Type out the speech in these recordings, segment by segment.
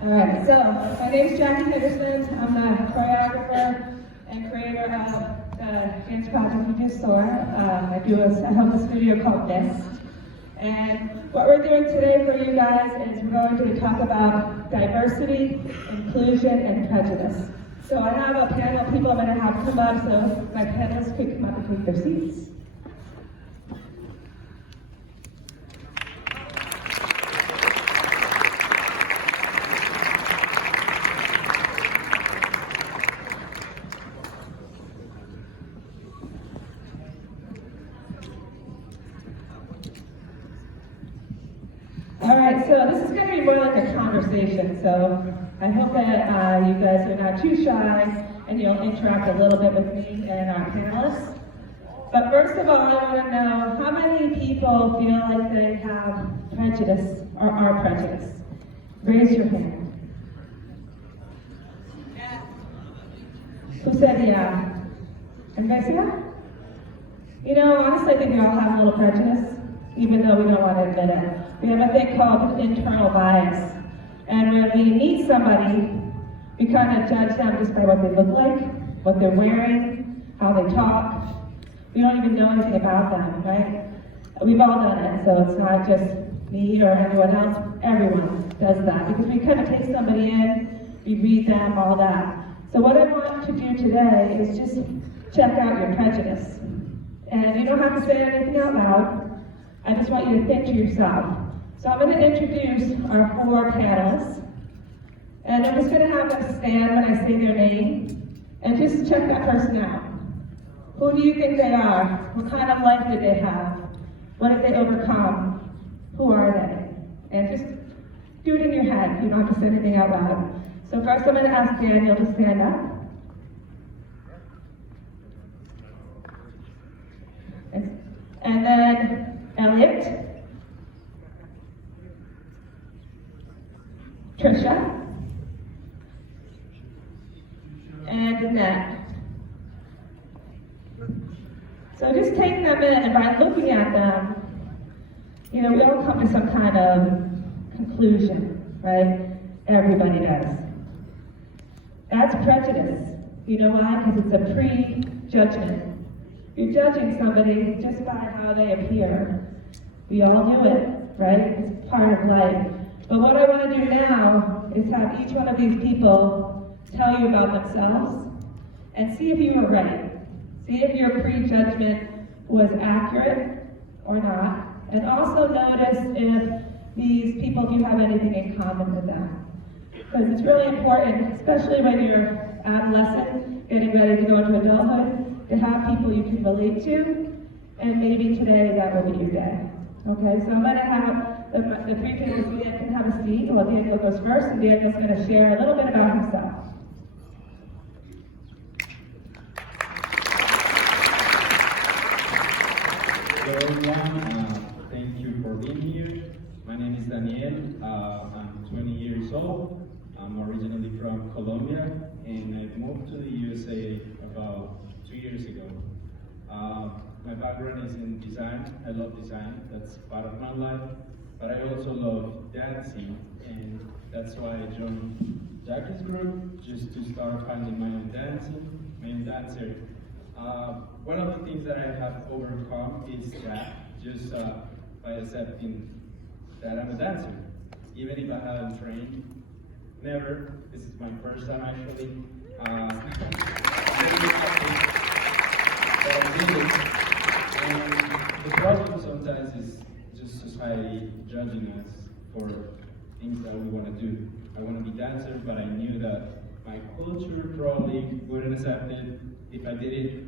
All right, so my name is Jackie Henderson. I'm the choreographer and creator of the dance project you just saw. I help a studio called Mist. And what we're doing today for you guys is we're going to talk about diversity, inclusion, and prejudice. So I have a panel of people I'm going to have come up, so my panelists could come up and take their seats. Alright, so this is going to be more like a conversation, so I hope that you guys are not too shy and you'll interact a little bit with me and our panelists. But first of all, I want to know how many people feel like they have prejudice or are prejudiced? Raise your hand. Who said yeah? Anybody say yeah? You know, honestly, I think we all have a little prejudice, even though we don't want to admit it. We have a thing called internal bias. And when we meet somebody, we kind of judge them just by what they look like, what they're wearing, how they talk. We don't even know anything about them, right? We've all done it, so it's not just me or anyone else. Everyone does that because we kind of take somebody in, we read them, all that. So what I want to do today is just check out your prejudice. And you don't have to say anything out loud. I just want you to think to yourself. So I'm going to introduce our four panelists, and I'm just going to have them stand when I say their name, and just check that person out. Who do you think they are? What kind of life did they have? What did they overcome? Who are they? And just do it in your head. You don't have to say anything out loud. So first I'm going to ask Daniel to stand up. And then Elliot. Trisha, and Annette. So just take them in, and by looking at them, you know, we all come to some kind of conclusion, right? Everybody does. That's prejudice. You know why? Because it's a pre-judgment. You're judging somebody just by how they appear. We all do it, right? It's part of life. But what I want to do now is have each one of these people tell you about themselves and see if you were right. See if your prejudgment was accurate or not. And also notice if these people do have anything in common with them. Because it's really important, especially when you're adolescent, getting ready to go into adulthood, to have people you can relate to. And maybe today that will be your day. Okay, so I'm going to have the three people can have a seat. Well, Daniel goes first, and Daniel's going to share a little bit about himself. Hello everyone, thank you for being here. My name is Daniel, I'm 20 years old. I'm originally from Colombia, and I moved to the USA about 2 years ago. My background is in design. I love design, that's part of my life. But I also love dancing, and that's why I joined Jackie's group, just to start finding my own dancer. One of the things that I have overcome is that, just by accepting that I'm a dancer. Even if I haven't trained, never, this is my first time actually. But I did it. And the problem sometimes is just society judging us for things that we want to do. I want to be dancer, but I knew that my culture probably wouldn't accept it if I did it.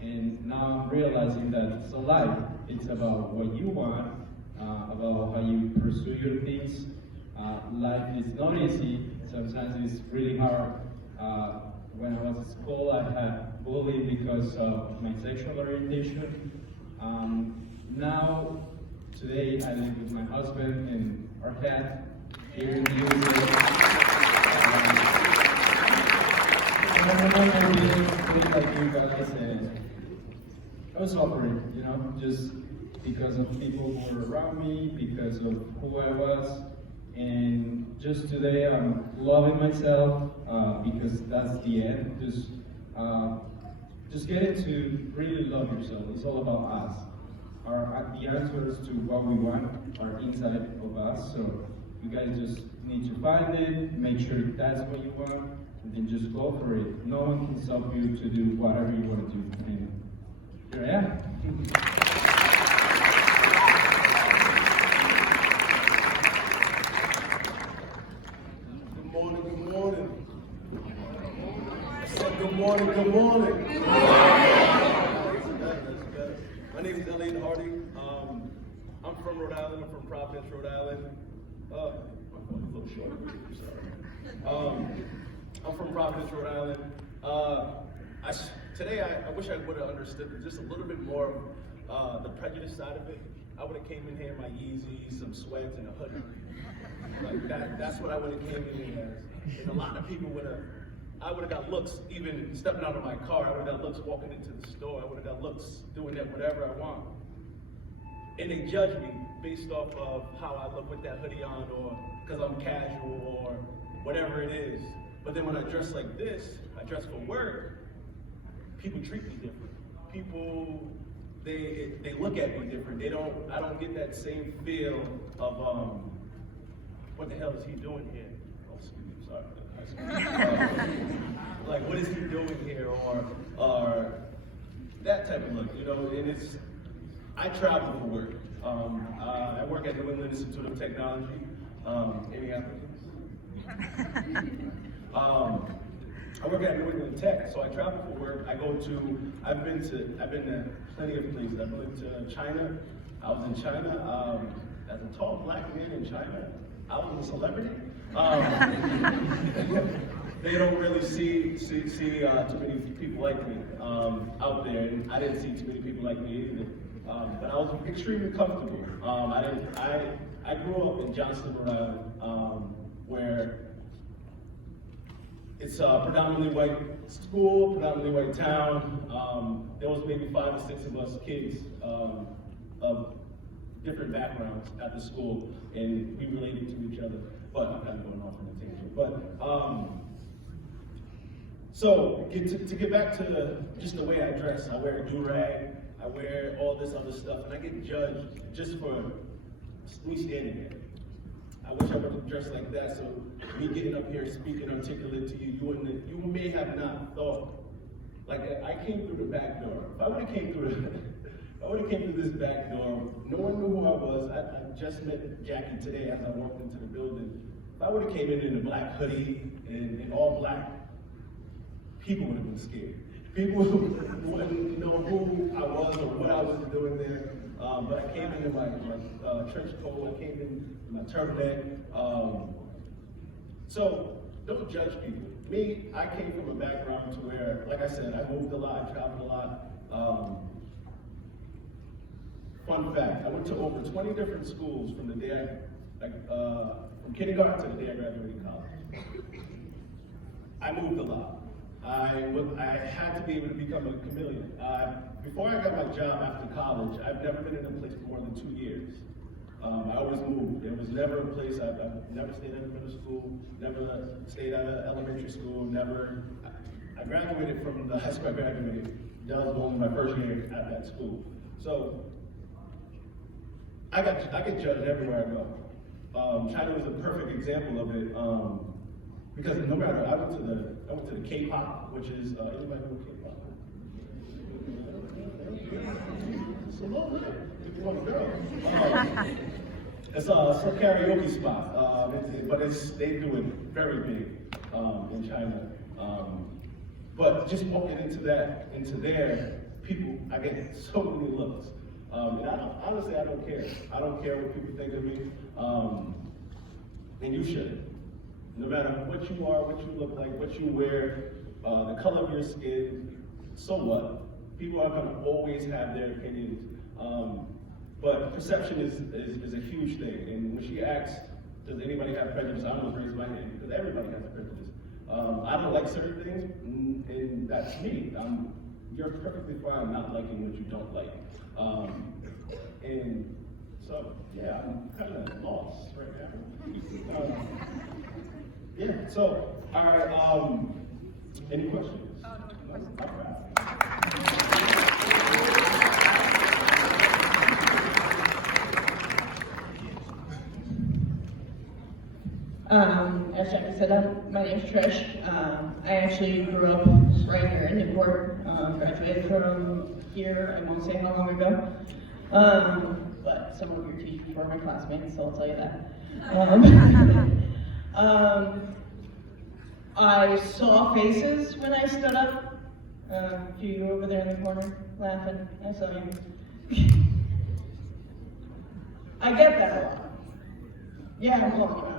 And now I'm realizing that it's a life. It's about what you want, about how you pursue your things. Life is not easy. Sometimes it's really hard. When I was at school, I had bullied because of my sexual orientation. Now, today, I live with my husband and our cat here in the USA. I like you guys, and I was suffering, you know, just because of people who were around me, because of who I was, and just today I'm loving myself because that's the end. Just getting to really love yourself. It's all about us. The answers to what we want are inside of us. So you guys just need to find it, make sure that's what you want, and then just go for it. No one can stop you to do whatever you want to do. And here I am. Good morning, good morning. I said good morning, good morning. My name is Elaine Hardy. I'm from Rhode Island. I'm from Providence, Rhode Island. My phone's a little short. I'm sorry. I'm from Providence, Rhode Island. Today, I wish I would have understood just a little bit more the prejudice side of it. I would have came in here in my Yeezys, some sweats, and a hoodie. Like that's what I would have came in here as. And a lot of people I would have got looks even stepping out of my car. I would have got looks walking into the store. I would have got looks doing that whatever I want. And they judge me based off of how I look with that hoodie on, or because I'm casual, or whatever it is. But then when I dress like this, I dress for work, people treat me different. People, they look at me different. I don't get that same feel of, what the hell is he doing here? Oh, excuse me, sorry. Like, what is he doing here? Or that type of look, you know, and I travel for work. I work at the New England Institute of Technology. Any applicants? I work at New England Tech, so I travel for work. I've been to plenty of places. I've been to China. I was in China as a tall black man in China. I was a celebrity. They don't really see too many people like me out there, and I didn't see too many people like me either. But I was extremely comfortable. I grew up in Johnston, Rhode Island, where it's a predominantly white school, predominantly white town. There was maybe 5 or 6 of us kids of different backgrounds at the school, and we related to each other. But I'm kind of going off on a tangent. But so to get back to just the way I dress, I wear a do-rag, I wear all this other stuff, and I get judged just for me standing there. I wish I would have dressed like that, so me getting up here speaking articulate to you, you may have not thought, like I came through the back door. If I would have came through this back door, no one knew who I was. I just met Jackie today as I walked into the building. If I would have came in a black hoodie and all black, people would have been scared. People wouldn't know who I was or what I was doing there. But I came in my trench coat, I came in my turtleneck. So don't judge people. Me, I came from a background to where, like I said, I moved a lot, I traveled a lot. Fun fact, I went to over 20 different schools from the day from kindergarten to the day I graduated college. I moved a lot. I had to be able to become a chameleon. Before I got my job after college, I've never been in a place for more than 2 years. I always moved. There was never a place, I've never stayed at a middle school, never stayed at an elementary school, I graduated from the high school I graduated. That was only my first year at that school. So, I get judged everywhere I go. China was a perfect example of it. Because no matter, I went to the K-pop, which is, anybody know K-pop? It's a little bit, if you want a girl. It's a karaoke spot, but they do it very big in China. But just walking into there, people, I get so many looks. And honestly, I don't care. I don't care what people think of me, and you shouldn't. No matter what you are, what you look like, what you wear, the color of your skin, so what? People are going to always have their opinions. But perception is a huge thing. And when she asks, does anybody have prejudice, I almost raise my hand, because everybody has a prejudice. I don't like certain things, and that's me. You're perfectly fine not liking what you don't like. And so, yeah, I'm kind of lost right now. Yeah, so, all right, any questions? As Jackie said, my name is Trish. I actually grew up right here in Newport. Graduated from here, I won't say how long ago. But some of your teachers were my classmates, so I'll tell you that. I saw faces when I stood up. A few of you over there in the corner laughing. I saw you. I get that a lot. Yeah, I'm calling you out.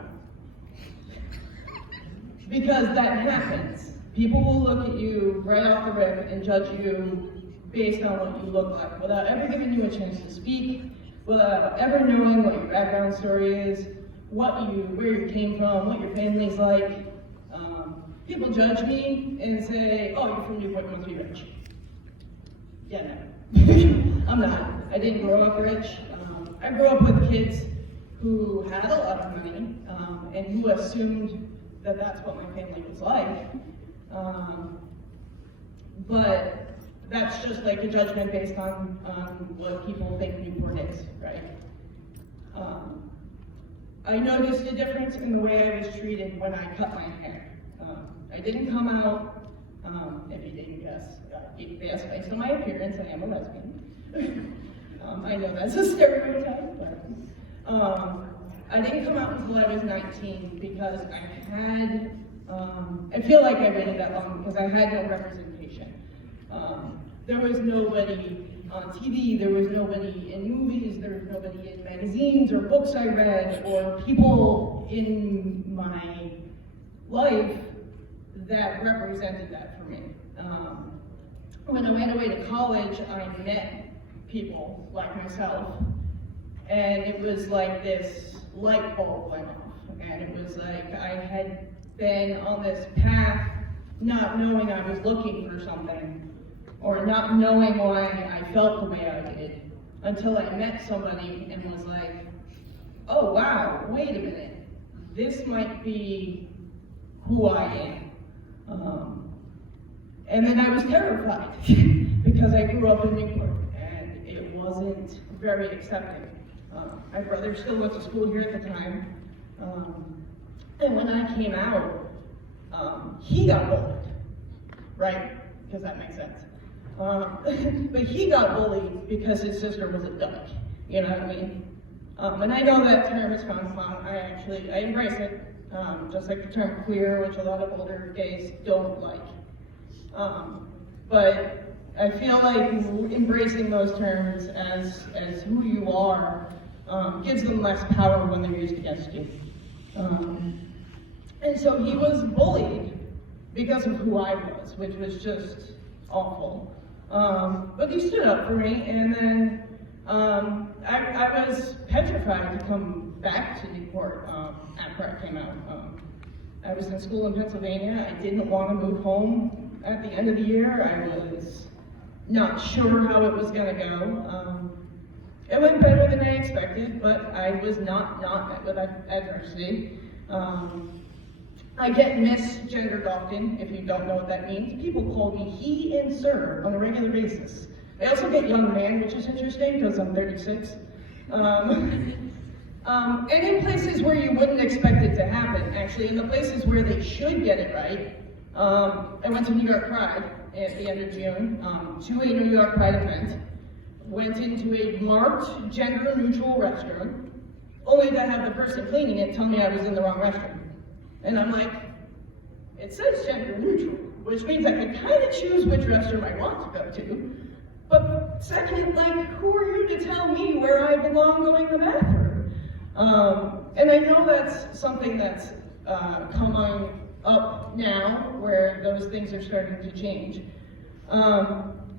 Because that happens. People will look at you right off the rip and judge you based on what you look like, without ever giving you a chance to speak, without ever knowing what your background story is, where you came from, what your family's like. People judge me and say, "Oh, you're from Newport, you must be rich." Yeah, no, I'm not. I didn't grow up rich. I grew up with kids who had a lot of money and who assumed that that's what my family was like. But that's just like a judgment based on what people think Newport is, right? I noticed a difference in the way I was treated when I cut my hair. I didn't come out, if you didn't guess, based on my appearance, I am a lesbian. I know that's a stereotype, but I didn't come out until I was 19 because I feel like I waited that long because I had no representation. There was nobody on TV, there was nobody in movies, there was nobody in magazines or books I read or people in my life that represented that for me. When I went away to college, I met people like myself, and it was like this light bulb went off, and it was like I had been on this path not knowing I was looking for something, or not knowing why I felt the way I did, until I met somebody and was like, oh wow, wait a minute, this might be who I am. And then I was terrified because I grew up in Newport and it wasn't very accepting. My brother still went to school here at the time. And when I came out, he got bullied, right? Because that makes sense. But he got bullied because his sister was a duck, you know what I mean? And I know that term is frowned upon. I embrace it, just like the term queer, which a lot of older gays don't like. But I feel like embracing those terms as who you are gives them less power when they're used against you. And so he was bullied because of who I was, which was just awful. But he stood up for me, and then I was petrified to come back to Newport after I came out. I was in school in Pennsylvania. I didn't want to move home at the end of the year. I was not sure how it was going to go. It went better than I expected, but I was not met with adversity. I get misgendered often, if you don't know what that means. People call me he and sir on a regular basis. I also get young man, which is interesting because I'm 36. And in places where you wouldn't expect it to happen, actually, in the places where they should get it right. I went to New York Pride at the end of June, to a New York Pride event. Went into a marked gender-neutral restroom, only to have the person cleaning it tell me I was in the wrong restroom. And I'm like, it says gender-neutral, which means I could kind of choose which restroom I want to go to. But second, like, who are you to tell me where I belong going to the bathroom? And I know that's something that's coming up now, where those things are starting to change.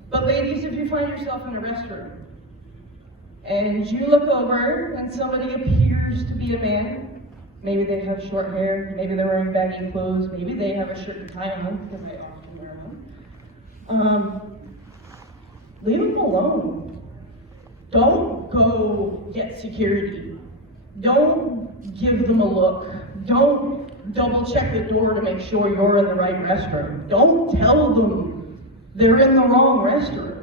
But ladies, if you find yourself in a restroom and you look over and somebody appears to be a man, maybe they have short hair, maybe they're wearing baggy clothes, maybe they have a shirt and tie on, because I often wear them. Leave them alone. Don't go get security. Don't give them a look. Don't double check the door to make sure you're in the right restroom. Don't tell them they're in the wrong restroom.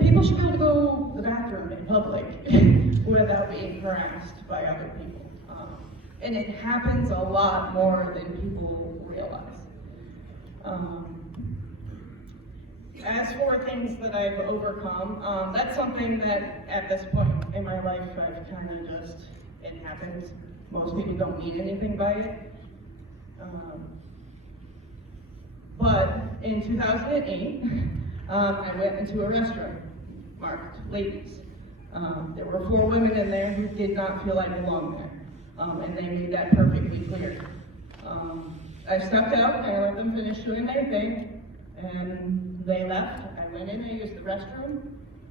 People should be able to go to the bathroom in public without being harassed by other people. And it happens a lot more than people realize. As for things that I've overcome, that's something that at this point in my life I've kind of just, it happens. Most people don't need anything by it. But in 2008, I went into a restaurant marked ladies. There were 4 women in there who did not feel like belonging there. And they made that perfectly clear. I stepped out, I let them finish doing their thing, and they left. I went in, I used the restroom.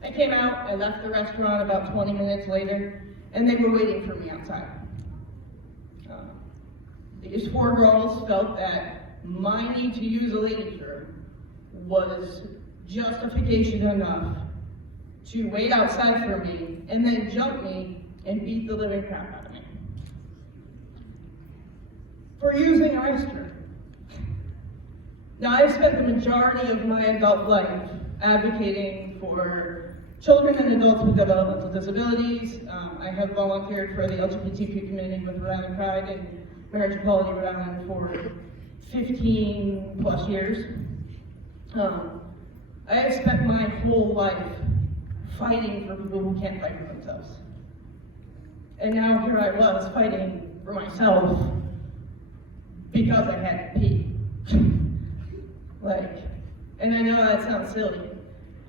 I came out, I left the restaurant about 20 minutes later, and they were waiting for me outside. These 4 girls felt that my need to use a ladies' room was justification enough to wait outside for me and then jump me and beat the living crap out of me for using a restroom. Now, I've spent the majority of my adult life advocating for children and adults with developmental disabilities. I have volunteered for the LGBTQ community with Rhode Island Pride and Marriage Equality Rhode Island for 15 plus years. I have spent my whole life fighting for people who can't fight for themselves. And now here I was fighting for myself because I had to pee. And I know that sounds silly.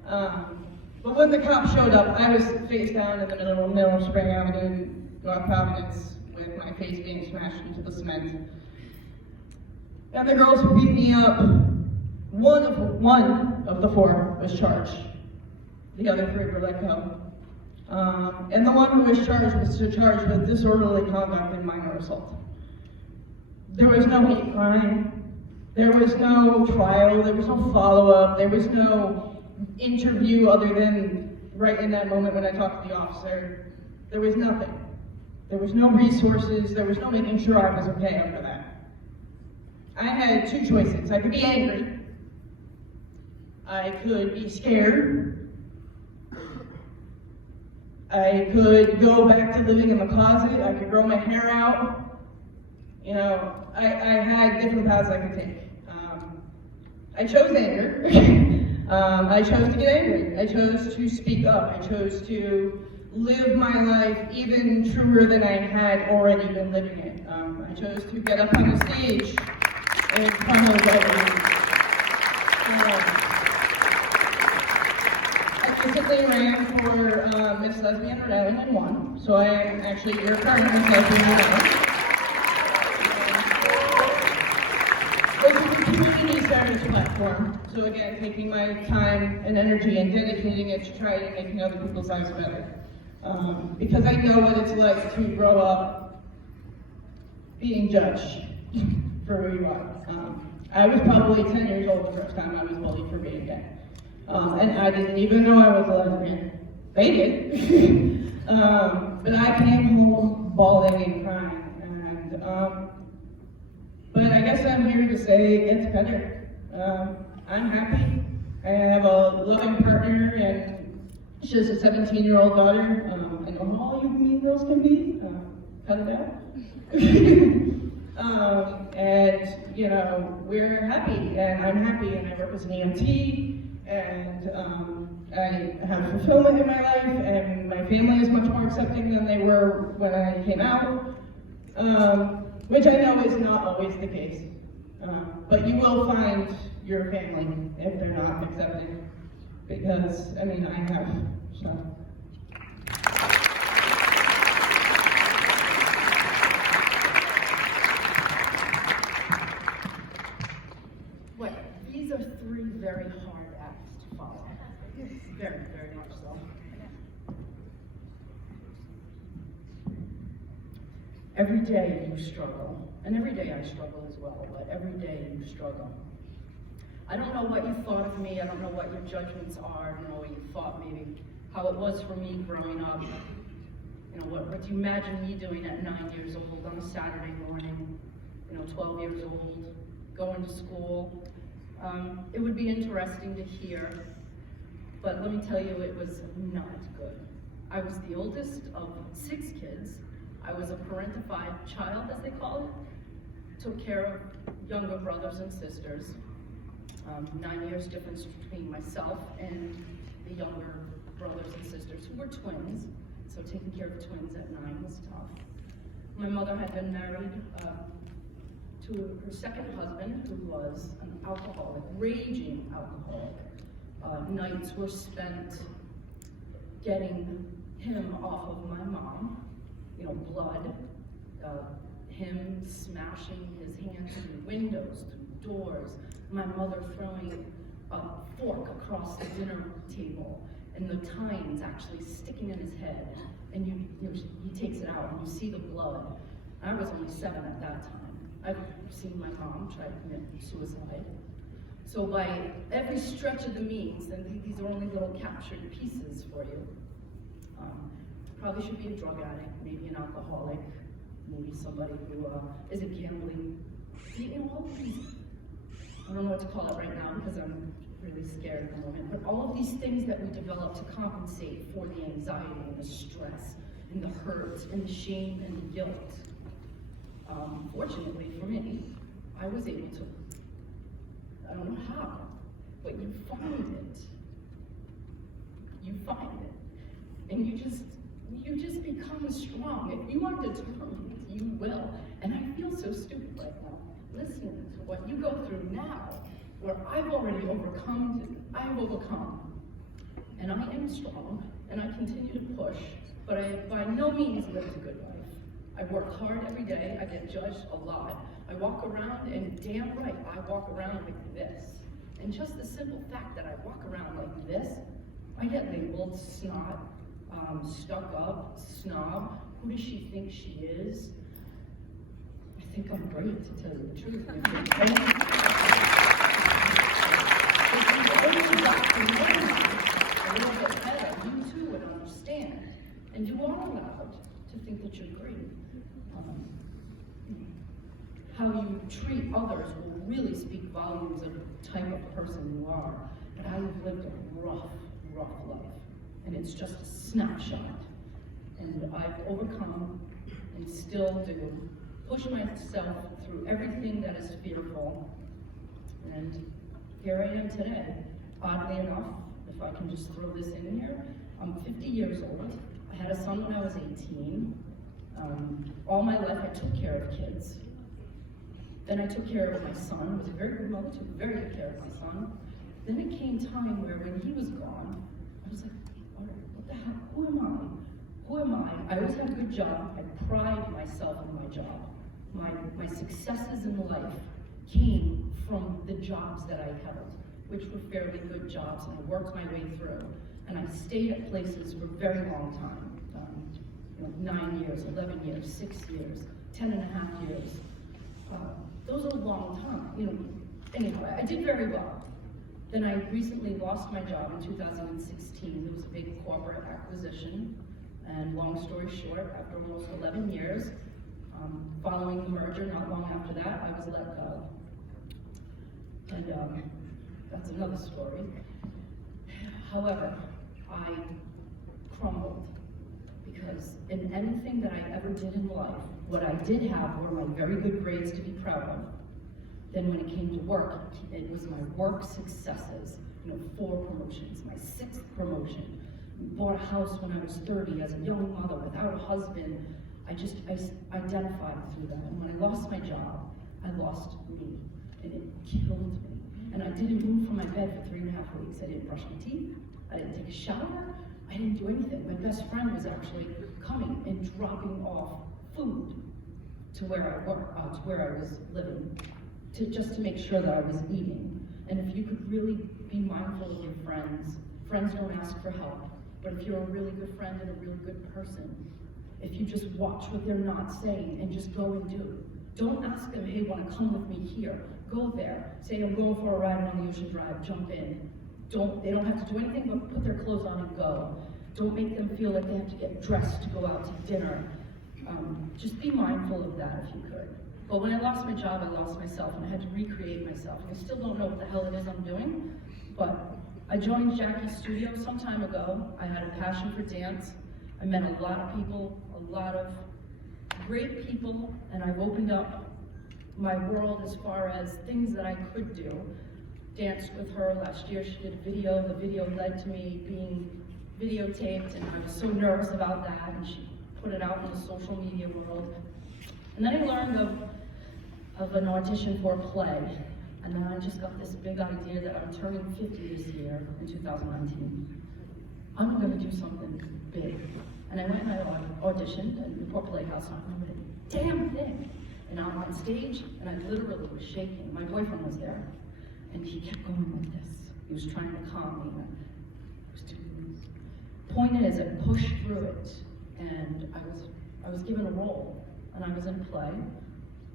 But when the cops showed up, I was face down in the middle of Spring Avenue, North Providence, with my face being smashed into the cement. And the girls who beat me up, one of the 4 was charged. The other 3 were let go. And the one who was charged with disorderly conduct and minor assault. There was no hate crime. There was no trial. There was no follow-up. There was no interview other than right in that moment when I talked to the officer. There was nothing. There was no resources. There was no making sure I was okay after that. I had 2 choices. I could be angry. I could be scared. I could go back to living in the closet. I could grow my hair out. You know, I had different paths I could take. I chose anger. I chose to get angry. I chose to speak up. I chose to live my life even truer than I had already been living it. I chose to get up on the stage in front of everyone. I recently ran for Miss Lesbian Rhode Island and won, so I am actually your current Miss Lesbian Rhode Island. It's a community service platform, so again, taking my time and energy and dedicating it to try and making other people's lives better. Because I know what it's like to grow up being judged for who you are. I was probably 10 years old the first time I was bullied for being gay. And I didn't even know I was a lesbian. They did. But I came home bawling and crying. But I guess I'm here to say it gets better. I'm happy. I have a loving partner, and she has a 17-year-old daughter. I know how all you mean girls can be. Cut it out. And, you know, we're happy, and I'm happy, and I work as an EMT, and I have fulfillment in my life, and my family is much more accepting than they were when I came out, which I know is not always the case. But you will find your family if they're not accepting, because, I mean, I have, so. Wait, these are 3 very hard acts to follow. Very, very much so. Every day you struggle, and every day I struggle as well, but every day you struggle. I don't know what you thought of me, I don't know what your judgments are, I don't know what you thought maybe, how it was for me growing up. You know, what do you imagine me doing at 9 years old on a Saturday morning, 12 years old, going to school? It would be interesting to hear, but let me tell you, it was not good. I was the oldest of 6 kids. I was a parentified child, as they call it. Took care of younger brothers and sisters. 9 years difference between myself and the younger brothers and sisters who were twins. So taking care of twins at 9 was tough. My mother had been married to her second husband, who was an alcoholic, raging alcoholic. Nights were spent getting him off of my mom, blood, him smashing his hands through windows, through doors, my mother throwing a fork across the dinner table, and the tines actually sticking in his head, and he takes it out, and you see the blood. I was only 7 at that time. I've seen my mom try to commit suicide. So by every stretch of the means, and these are only little captured pieces for you, probably should be a drug addict, maybe an alcoholic, maybe somebody who isn't gambling. All of these, I don't know what to call it right now because I'm really scared at the moment, but all of these things that we develop to compensate for the anxiety and the stress and the hurt and the shame and the guilt. Fortunately for me, I was able to, I don't know how, but you find it. You find it. And you just become strong. If you are determined, you will. And I feel so stupid right now, listening to what you go through now, where I've already overcome, I've overcome. And I am strong, and I continue to push, but I by no means lived a good life. I work hard every day, I get judged a lot. I walk around, and damn right, I walk around like this. And just the simple fact that I walk around like this, I get labeled snot, stuck up, snob. Who does she think she is? I think I'm great, to tell you the truth. If you only got to know a little bit better, you too would understand. And you are allowed to think that you're great. How you treat others will really speak volumes of the type of person you are. But I've lived a rough life. And it's just a snapshot. And I've overcome and still do push myself through everything that is fearful. And here I am today. Oddly enough, if I can just throw this in here, I'm 50 years old. I had a son when I was 18. All my life I took care of kids. Then I took care of my son. I was a very good mother, took very good care of my son. Then it came time where when he was gone, I was like, all right, what the hell, who am I? Who am I? I always had a good job. I pride myself in my job. My successes in life came from the jobs that I held, which were fairly good jobs, and I worked my way through. And I stayed at places for a very long time. 9 years, 11 years, 6 years, 10 and a half years. Those are a long time. Anyway, I did very well. Then I recently lost my job in 2016. There was a big corporate acquisition. And long story short, after almost 11 years, following the merger, not long after that, I was let go. And that's another story. However, I crumbled because in anything that I ever did in life, what I did have were my very good grades to be proud of. Then when it came to work, it was my work successes. 4 promotions, my 6th promotion. Bought a house when I was 30 as a young mother without a husband. I identified through that. And when I lost my job, I lost me. And it killed me. And I didn't move from my bed for 3.5 weeks. I didn't brush my teeth. I didn't take a shower. I didn't do anything. My best friend was actually coming and dropping off food to where I work, to where I was living, just to make sure that I was eating. And if you could really be mindful of your friends, friends don't ask for help. But if you're a really good friend and a really good person, if you just watch what they're not saying and just go and do. Don't ask them, hey, want to come with me here? Go there. Say, I'm going for a ride on the Ocean Drive, jump in. They don't have to do anything but put their clothes on and go. Don't make them feel like they have to get dressed to go out to dinner. Just be mindful of that if you could. But when I lost my job, I lost myself, and I had to recreate myself. I still don't know what the hell it is I'm doing, but I joined Jackie's studio some time ago. I had a passion for dance. I met a lot of people, a lot of great people, and I've opened up my world as far as things that I could do. Danced with her last year. She did a video. The video led to me being videotaped, and I was so nervous about that, and she put it out in the social media world. And then I learned of an audition for a play, and then I just got this big idea that I'm turning 50 this year, in 2019. I'm gonna do something big. And I went and I auditioned at Newport Playhouse, and I went, damn thing. And I'm on stage, and I literally was shaking. My boyfriend was there, and he kept going with this. He was trying to calm me. I was doing this. Point is, I pushed through it, and I was given a role, and I was in a play.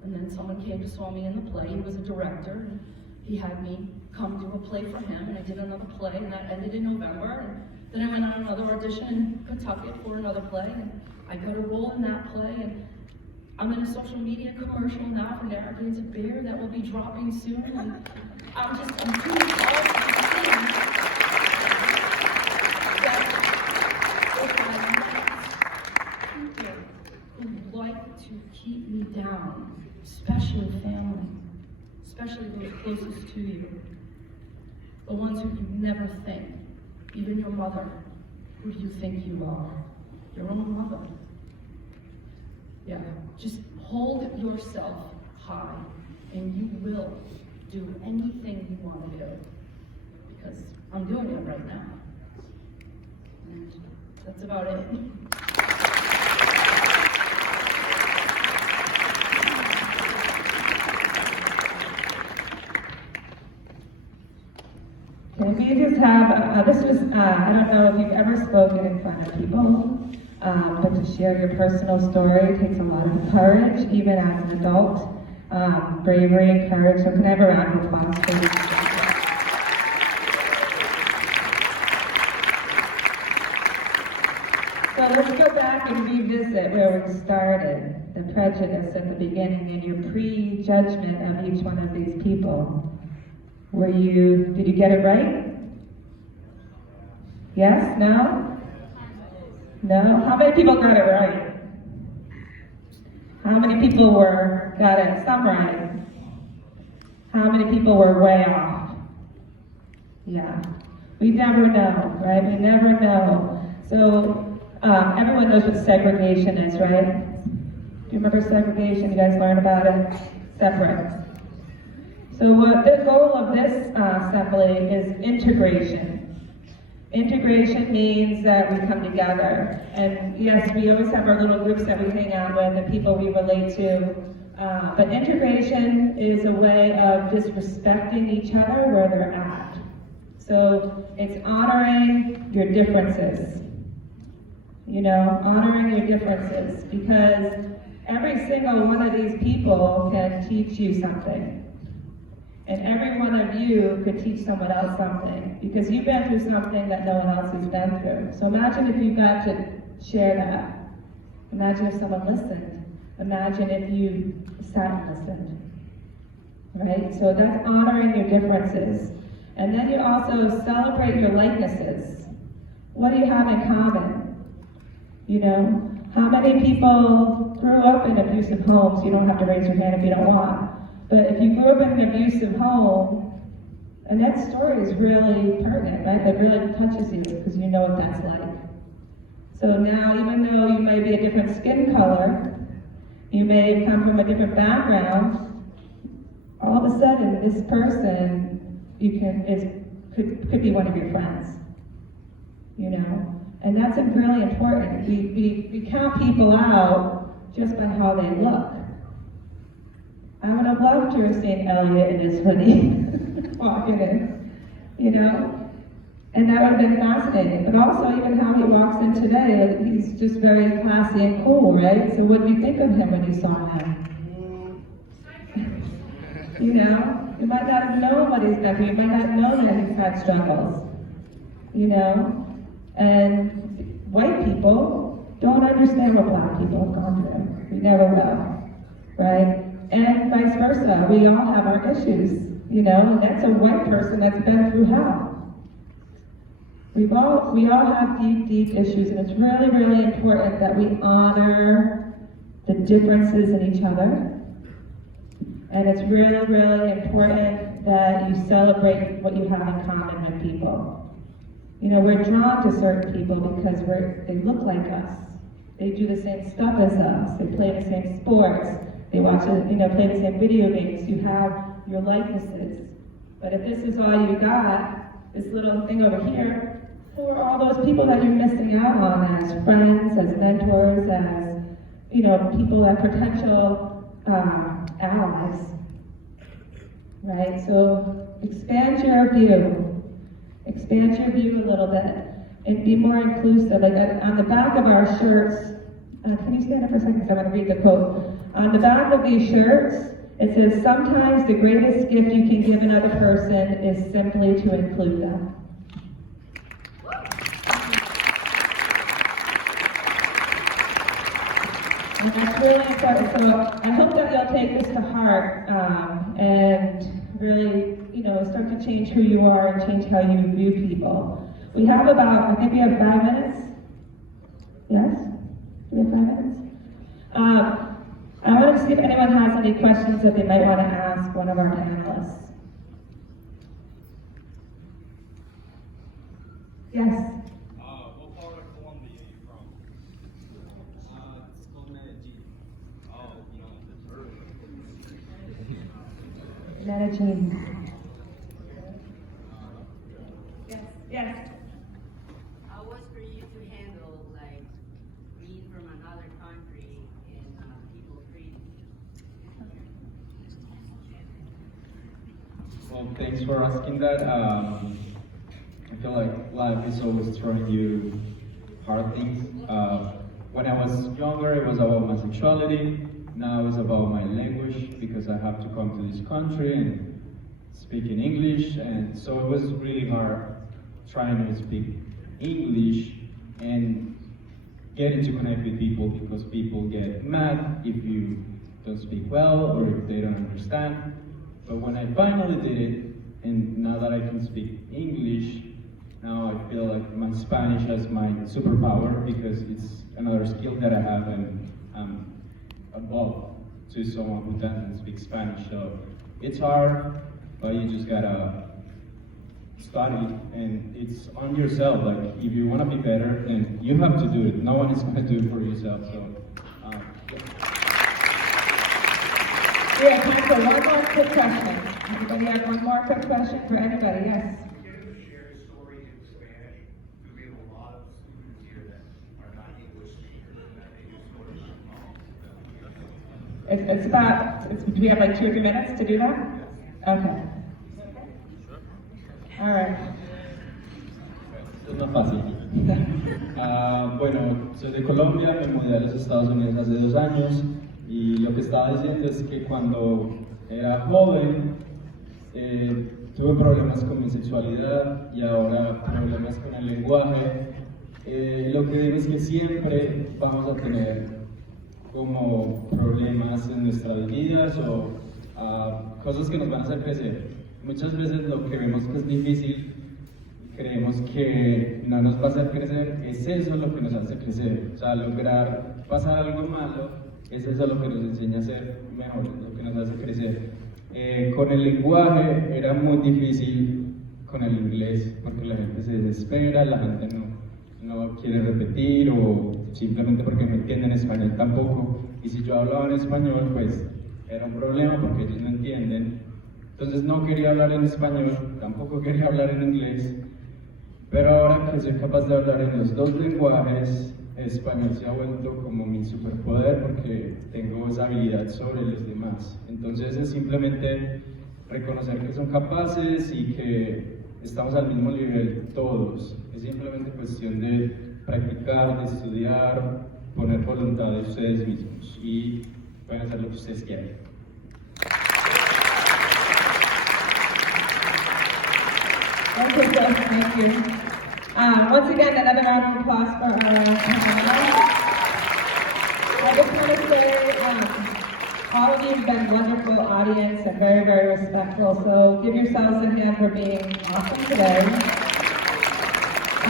And then someone came to saw me in the play. He was a director, and he had me come do a play for him, and I did another play, and that ended in November. And then I went on another audition in Pawtucket for another play, and I got a role in that play, and I'm in a social media commercial now for Narragansett Beer that will be dropping soon, and I'm doing all these things that people who like to keep me down, especially family, especially those closest to you, the ones who you never think, even your mother. Who do you think you are? Your own mother. Yeah, just hold yourself high, and you will do anything you want to do, because I'm doing it right now. And that's about it. Okay, we just have, this was, I don't know if you've ever spoken in front of people, but to share your personal story takes a lot of courage, even as an adult. Bravery and courage, so can I have a round of applause for you? So let's go back and revisit where we started, the prejudice at the beginning and your prejudgment of each one of these people. Did you get it right? Yes? No? No? How many people got it right? How many people got it some right? How many people were way off? Yeah. We never know, right? We never know. So, everyone knows what segregation is, right? Do you remember segregation? You guys learned about it? Separate. So what the goal of this assembly is integration. Integration means that we come together. And yes, we always have our little groups that we hang out with and people we relate to. But integration is a way of just respecting each other where they're at. So it's honoring your differences. You know, honoring your differences, because every single one of these people can teach you something. And every one of you could teach someone else something, because you've been through something that no one else has been through. So imagine if you got to share that. Imagine if someone listened. Imagine if you sat and listened. Right? So that's honoring your differences. And then you also celebrate your likenesses. What do you have in common? You know, how many people grew up in abusive homes? You don't have to raise your hand if you don't want. But if you grew up in an abusive home, and that story is really pertinent, right? That really touches you because you know what that's like. So now, even though you may be a different skin color, you may come from a different background, all of a sudden this person could be one of your friends. You know? And that's really important. We count people out just by how they look. I would have loved to have seen Elliot in his hoodie walking in, you know? And that would have been fascinating. But also even how he walks in today, he's just very classy and cool, right? So what did you think of him when you saw him? You know? You might not have known what he's been through. You might not know that he's had struggles, you know? And white people don't understand what black people have gone through. We never will, right? And vice versa. We all have our issues, you know, and that's a white person that's been through hell. We all have deep, deep issues, and it's really, really important that we honor the differences in each other. And it's really, really important that you celebrate what you have in common with people. You know, we're drawn to certain people because they look like us. They do the same stuff as us. They play the same sports. They watch, play the same video games. You have your likenesses. But if this is all you got, this little thing over here, who are all those people that you're missing out on as friends, as mentors, as, people that potential allies, right? So expand your view a little bit, and be more inclusive. Like on the back of our shirts, can you stand up for a second? Because I'm going to read the quote. On the back of these shirts, it says, "Sometimes the greatest gift you can give another person is simply to include them." And that's really important. So I hope that you'll take this to heart and really, start to change who you are and change how you view people. We have I think we have 5 minutes. Yes? Do we have 5 minutes? I want to see if anyone has any questions that they might want to ask one of our panelists. Yes? What part of Colombia are you from? It's called Medellin. Medellin. Yes. How was for you to handle, like, being from another country and people treating you? Well, thanks for asking that. I feel like life is always throwing you hard things. When I was younger, it was about my sexuality. Now it's about my language, because I have to come to this country and speak in English. And so it was really hard trying to speak English and getting to connect with people, because people get mad if you don't speak well or if they don't understand. But when I finally did it, and now that I can speak English, now I feel like my Spanish is my superpower, because it's another skill that I have, and I'm above to someone who doesn't speak Spanish. So it's hard, but you just gotta study, and it's on yourself. Like, if you want to be better, then you have to do it. No one is going to do it for yourself. So, We have time for one more quick question. Anybody have one more quick question for anybody? Yes. You can share stories in Spanish. We have a lot of students here that are not English speakers, and that they just sort of Do we have like 2 or 3 minutes to do that? Okay. All right. es más fácil. Bueno, soy de Colombia, me mudé a los Estados Unidos hace 2 años, y lo que estaba diciendo es que cuando era joven tuve problemas con mi sexualidad y ahora problemas con el lenguaje. Lo que digo es que siempre vamos a tener como problemas en nuestras vidas o cosas que nos van a hacer crecer. Muchas veces lo que vemos que es difícil, creemos que no nos va a hacer crecer, es eso lo que nos hace crecer. O sea, lograr pasar algo malo, es eso lo que nos enseña a ser mejores, lo que nos hace crecer. Con el lenguaje era muy difícil con el inglés, porque la gente se desespera, la gente no quiere repetir, o simplemente porque no entienden español tampoco. Y si yo hablaba en español, pues era un problema porque ellos no entienden. Entonces no quería hablar en español, tampoco quería hablar en inglés. Pero ahora que soy capaz de hablar en los 2 lenguajes, español se ha vuelto como mi superpoder, porque tengo esa habilidad sobre los demás. Entonces es simplemente reconocer que son capaces y que estamos al mismo nivel todos. Es simplemente cuestión de practicar, de estudiar, poner voluntad de ustedes mismos, y pueden hacer lo que ustedes quieran. Thank you. Once again, another round of applause for our panel. I just want to say, all of you have been wonderful audience and very, very respectful, so give yourselves a hand for being awesome today.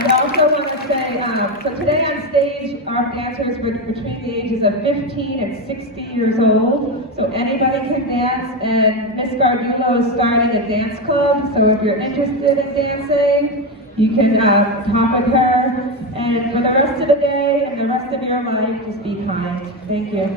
I also want to say, so today on stage, our dancers were between the ages of 15 and 60 years old, so anybody can dance, and Miss Gardulo is starting a dance club, so if you're interested in dancing, you can talk with her, and for the rest of the day and the rest of your life, just be kind. Thank you.